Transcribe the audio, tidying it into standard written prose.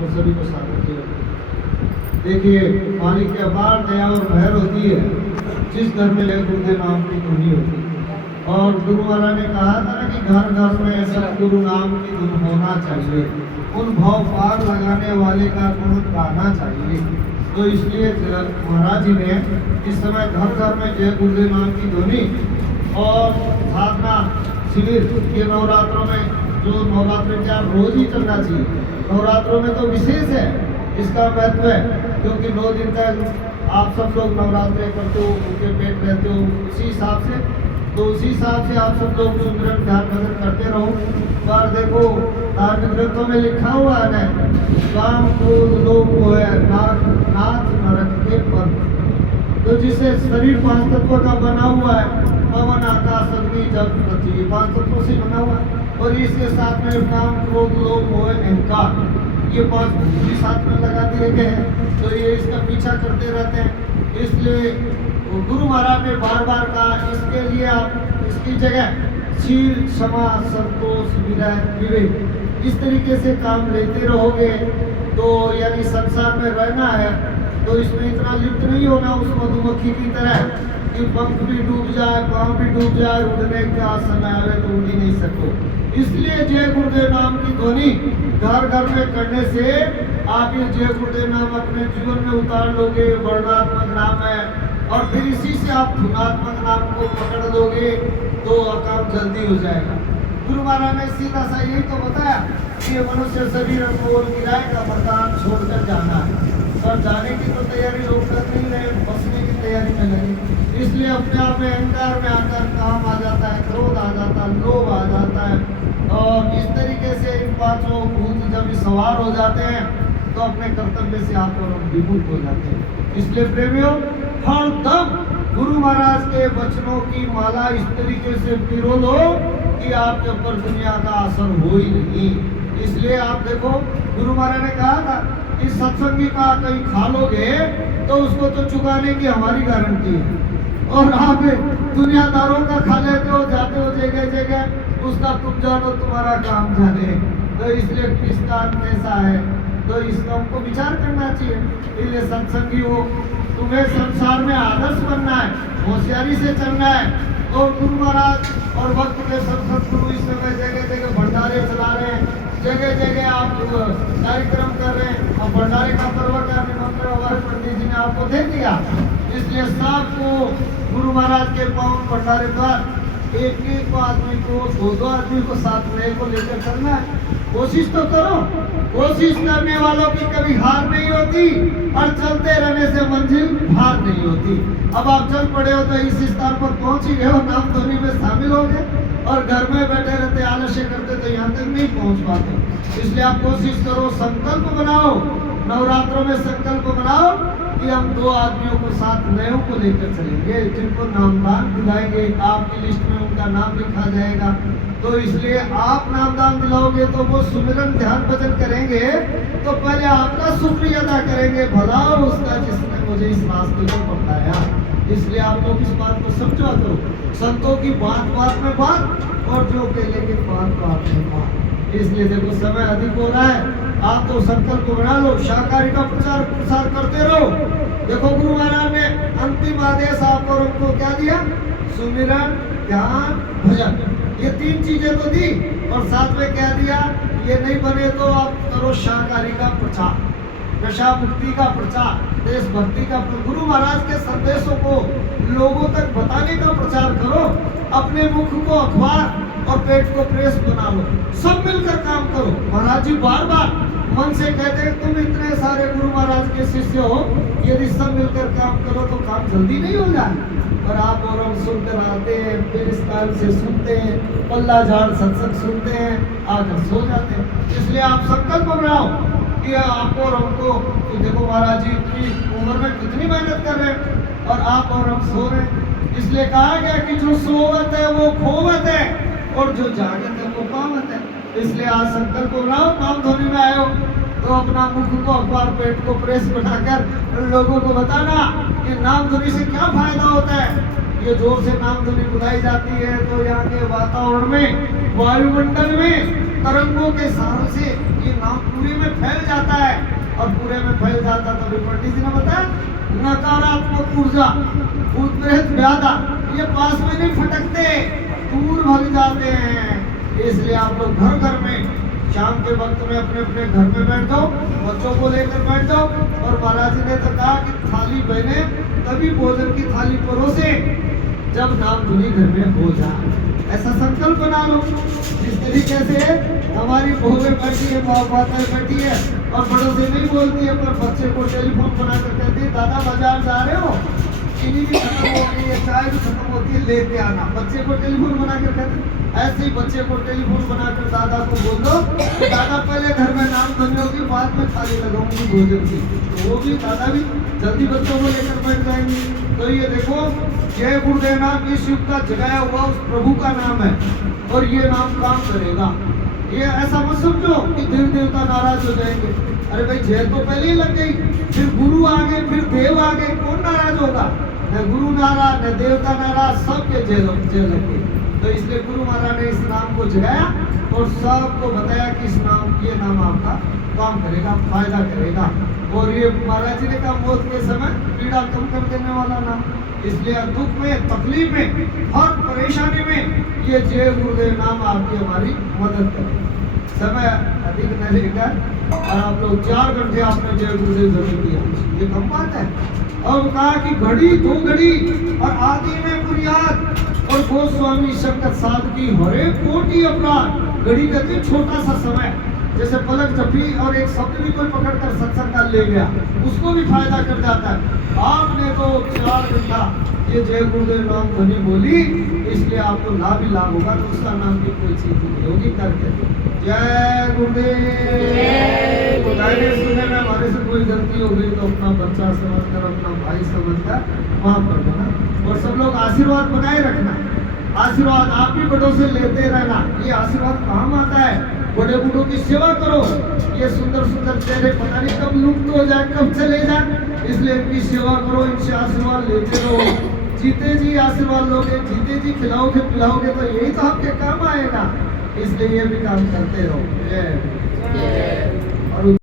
और सभी को साथ रखिए। देखिए, मालिक की अपार दया और मेहर होती है जिस घर में जय गुरुदेव नाम की धुनी होती है। और गुरु महाराज ने कहा था ना कि घर घर में सतगुरु नाम की धुन होना चाहिए, उन भाव पार लगाने वाले का गुण गाना चाहिए। तो इसलिए महाराज जी ने इस समय घर घर में जय गुरुदेव नाम की ध्वनि और साधना शिविर, ये नवरात्रों में जो नवरात्र क्या रोज ही चलना चाहिए, नवरात्रों में तो विशेष है इसका महत्व है, क्योंकि 9 दिन तक आप सब लोग नवरात्रे करते हो, उनके पेट रहते हो, उसी हिसाब से तो उसी हिसाब से आप सब लोग सुमिरन ध्यान भजन करते रहो। पर देखो धार्मिक ग्रंथों में लिखा हुआ है ना, काम क्रोध लोभ है नाथ नरक के पर। तो जिससे शरीर 5 तत्वों का बना हुआ है, पवन आकाश अग्नि जल पृथ्वी 5 तत्वों से बना हुआ है, और इसके साथ में काम क्रोध लोभ मोह अहंकार, ये 5 भी साथ में लगा दिए गए हैं। तो ये इसका पीछा करते रहते हैं। इसलिए गुरु महाराज ने बार बार कहा, इसके लिए आप इसकी जगह शील क्षमा संतोष विनय विवेक इस तरीके से काम लेते रहोगे तो यानी संसार में रहना है तो इसमें इतना लिप्त नहीं होना उस मधुमक्खी की तरह कि पंख भी डूब जाए, पाँव भी डूब जाए, उड़ने का समय आवे तो उड़ ही नहीं सको। इसलिए जय गुरुदेव नाम की ध्वनि घर घर में करने से आप ये जय गुरुदेव नाम अपने जीवन में उतार लोगे। वर्णात्मक नाम है और फिर इसी से आप धुनात्मक नाम को पकड़ लोगे तो काम जल्दी हो जाएगा। गुरु महाराज ने सीधा सा यही तो बताया कि ये मनुष्य शरीर अनमोल गिराएगा, मकान छोड़कर जाना है, और जाने की तो तैयारी लोग कर नहीं रहे, बसने की तैयारी में लगे। इसलिए अपने आप में अहंकार में आकर काम आ जाता है, क्रोध आ जाता है, लोभ आ जाता है, और इस तरीके से इन 5 भूत जब सवार हो जाते हैं तो अपने कर्तव्य से आप और विमुख हो जाते हैं। इसलिए प्रेमियों, हर दम गुरु महाराज के वचनों की माला इस तरीके से पिरो लो कि आपके ऊपर दुनिया का असर हो ही नहीं। इसलिए आप देखो, गुरु महाराज ने कहा था कि सत्संगी का कहीं खा लोगे तो उसको तो चुकाने की हमारी गारंटी है, और आप दुनियादारों का खा लेते हो, जाते हो जगह जगह, उसका तुम जानो तुम्हारा काम जाने। तो इसलिए किसका अंत ऐसा है, तो इसका हमको विचार करना चाहिए। इसलिए सत्संगी हो, तुम्हें संसार में आदर्श बनना है, होशियारी से चलना है। तो गुरु महाराज और वक्त के सत्संग इस समय जगह जगह भंडारे चला रहे हैं, जगह जगह आप कार्यक्रम कर रहे हैं, और भंडारे का पर्व का निमंत्रण हमारे पंडित जी ने आपको दे दिया। इसलिए सबको गुरु महाराज के पावन भंडारे पर एक आदमी को, 2 आदमी को साथ में को लेकर करना है। कोशिश तो करो, कोशिश करने वालों की कभी हार नहीं होती, और चलते रहने से मंजिल हार नहीं होती। अब आप चल पड़े हो तो इस स्थान पर पहुंच ही गए हो, नाम ध्वनि में शामिल हो गए, और घर में बैठे रहते आलस्य करते तो यहाँ तक नहीं पहुंच पाते। इसलिए आप कोशिश करो, संकल्प बनाओ, नवरात्रों में संकल्प बनाओ कि हम 2 आदमियों को साथ नयों को लेकर चलेंगे, जिनको नामदान दिलाएंगे, आपकी लिस्ट में उनका नाम लिखा जाएगा। तो इसलिए आप नामदान दिलाओगे तो वो सुमिरन ध्यान भजन करेंगे तो पहले आपका शुक्रिया अदा करेंगे, भला उसका जिसने मुझे इस रास्ते को बताया। इसलिए आप लोग इस बात को समझा करो, संतों की बात बात में बात, और जो केले की बात बात में बात। इसलिए देखो समय अधिक हो रहा है, आप तो संकल्प बना लो, शाकाहारी का प्रचार प्रसार करते रहो। देखो गुरु महाराज ने अंतिम आदेश आपको और उनको क्या दिया, सुमिरन ध्यान भजन, ये 3 चीजें तो दी, और साथ में क्या दिया, ये नहीं बने तो आप करो शाकाहारी का प्रचार, नशा मुक्ति का प्रचार, देशभक्ति का। गुरु महाराज के संदेशों को लोगों तक बताने का प्रचार करो, अपने मुख को अखबार और पेट को प्रेस बना लो, सब मिलकर काम करो। महाराज जी बार बार मन से कहते हैं तुम इतने सारे गुरु महाराज के शिष्य हो, यदि सब मिलकर काम करो तो काम जल्दी नहीं हो जाए। और आप और हम सुनकर आते हैं, फिर इस काल से सुनते हैं, पल्ला झाड़ सत्संग सुनते हैं, आकर सो जाते हैं। इसलिए आप संकल्प बनाओ कि आपको और हमको, तो देखो महाराज जी इतनी उम्र में कितनी मेहनत कर रहे हैं, और आप और हम सो रहे हैं। इसलिए कहा गया कि जो सोवत है वो खोवत है, और जो जागत है वो पावत है। इसलिए आज संकल्प बनाओ, नाम ध्वनि में आए हो तो अपना मुख को अखबार, पेट को प्रेस बनाकर लोगों को बताना कि नाम ध्वनि से क्या फायदा होता है। ये जोर से नाम ध्वनि बुलाई जाती है तो यहाँ के वातावरण में, वायुमंडल में तरंगों के सहारे से ये नाम पूरी में फैल जाता है, और पूरे में फैल जाता। तो पंडित जी ने बताया नकारात्मक ऊर्जा भूत प्रेत व्याधा ये पास में नहीं फटकते, दूर भाग जाते हैं। इसलिए आप लोग घर घर में शाम के वक्त में अपने अपने घर में बैठ जाओ, बच्चों को लेकर बैठ जाओ। और महाराज जी ने तो कहा कि थाली बने तभी भोजन की थाली परोसे जब नाम धुनी घर में हो जाए। ऐसा संकल्प बना लो। जिस तरीके से हमारी बहुएं बैठी है, माताएं बैठी है और बड़ों से नहीं बोलती है, पर बच्चे को टेलीफोन बनाकर कहती है दादा बाजार जा रहे हो, चीनी भी खत्म हो गई है, चाय भी खत्म होती है, लेते आना। बच्चे को टेलीफोन बनाकर कहते ऐसे ही बच्चे को टेलीफोन बनाकर दादा को बोल दो कि दादा पहले घर में नाम धुनी होगी, बाद में थाली लगाऊंगी भोजन की। तो वो भी दादा भी जल्दी बच्चों को लेकर बैठ जाएंगे। तो ये देखो जय गुरुदेव नाम इस युग का जगाया हुआ उस प्रभु का नाम है और ये नाम काम करेगा। ये ऐसा मत समझो कि देव देवता नाराज हो जाएंगे। अरे भाई जय तो पहले ही लग गई, फिर गुरु आ गए, फिर देव आ गए, कौन नाराज होगा? न गुरु नाराज न देवता नाराज, सबके जय लग गए। तो इसलिए गुरु महाराज ने इस नाम को जगाया और सबको बताया कि इस नाम ये नाम आपका काम करेगा, फायदा करेगा। और ये महाराज जी ने कहा मौत के समय पीड़ा कम कर देने वाला नाम। इसलिए दुख में, तकलीफ में, हर परेशानी में ये जय गुरुदेव नाम आपकी हमारी मदद करेगा। समय अधिक न लेकर और आप लोग 4 घंटे आपने जय गुरुदेव जरूर किया, ये कम बात है। और कहा कि घड़ी 2 घड़ी और आदि में बुनियाद और गोस्वामी शंकर साध की हरे कोटि अपराध। घड़ी कहते छोटा सा समय, जैसे पलक झपकी और एक शब्द भी कोई पकड़कर सत्संग का ले गया, उसको भी फायदा कर जाता है। आपने तो 4 घंटा ये जय गुरुदेव नाम ध्वनि बोली, इसलिए आपको लाभ ही लाभ होगा। दूसरा नाम की कोई चीज नहीं होगी। करके जय गुरुदेव। तो गाने सुनने में हमारे से कोई गलती हो गई तो अपना बच्चा समझकर, अपना भाई समझकर माफ कर देना। और सब लोग आशीर्वाद बनाए रखना। आशीर्वाद आप भी बड़ों से लेते रहना। ये आशीर्वाद काम आता है। बड़े बूढ़ों की सेवा करो। ये सुंदर सुंदर चेहरे पता नहीं कब लुप्त हो जाए, कब चले जाए, इसलिए इनकी सेवा करो, इनसे आशीर्वाद लेते रहो। जीते जी आशीर्वाद लोगे, जीते जी खिलाओगे पिलाओगे तो यही तो आपके काम आएगा। इसलिए ये भी काम करते रहो। जय। और